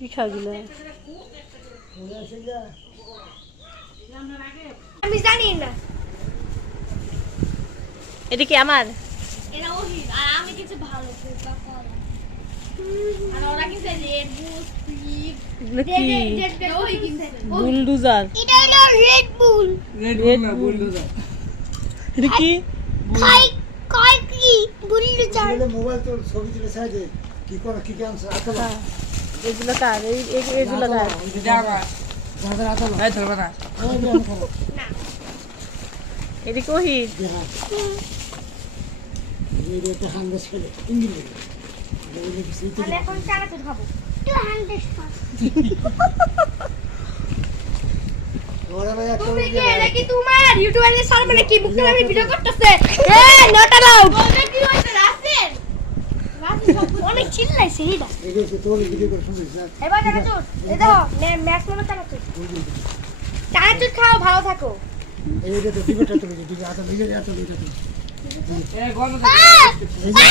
কি খাওয়াগুলো? আমি জানি না। এটা কি আমার? এটা ওহির আর আমি কিছু ভালো কোকা কোলা। আর ওরা কিছু রেড বুল স্পিড রেড ওই কিনছে বুলডোজার। এটা হলো রেড বুল। রেড বুল না বুলডোজার। এটা কি? খাই কয় কি বুলডোজার। মোবাইল তো ছবি তুলে সাইডে কি করে কি কাম আছে হ্যাঁ। এগুলো কার? এগুলো কার? জায়গা দাদা আতা না এই ধরবা না। ওই ব্যায়াম করো না এটা কি ওহির? হ্যাঁ এই রেতে হাঙ্গাস ফেলে ইংরেজি এই রেতে সিটি তাহলে এখন চানাচুর খাবো। 200 পাস। ওরা ভাই একটা তুমি কি এটা কি তোমার ইউটিউবারে সামনে নাকি মুখে আমি ভিডিও করতেছে? এই নট অ্যালাউড। বলতে কি হইছে রাসেল? রাসেল অনেক চিল্লাইছে এটা। এই যে তোর ভিডিও করে শুনিস না এবার চানাচুর এই দেখো ম্যাক্স মনে চানাচুর। চানাচুর খাও ভালো থাকো। এই রেতে দিবেটা তুলে দিবি আতা লিগে আতা লিগে এই গন্ধ এই যে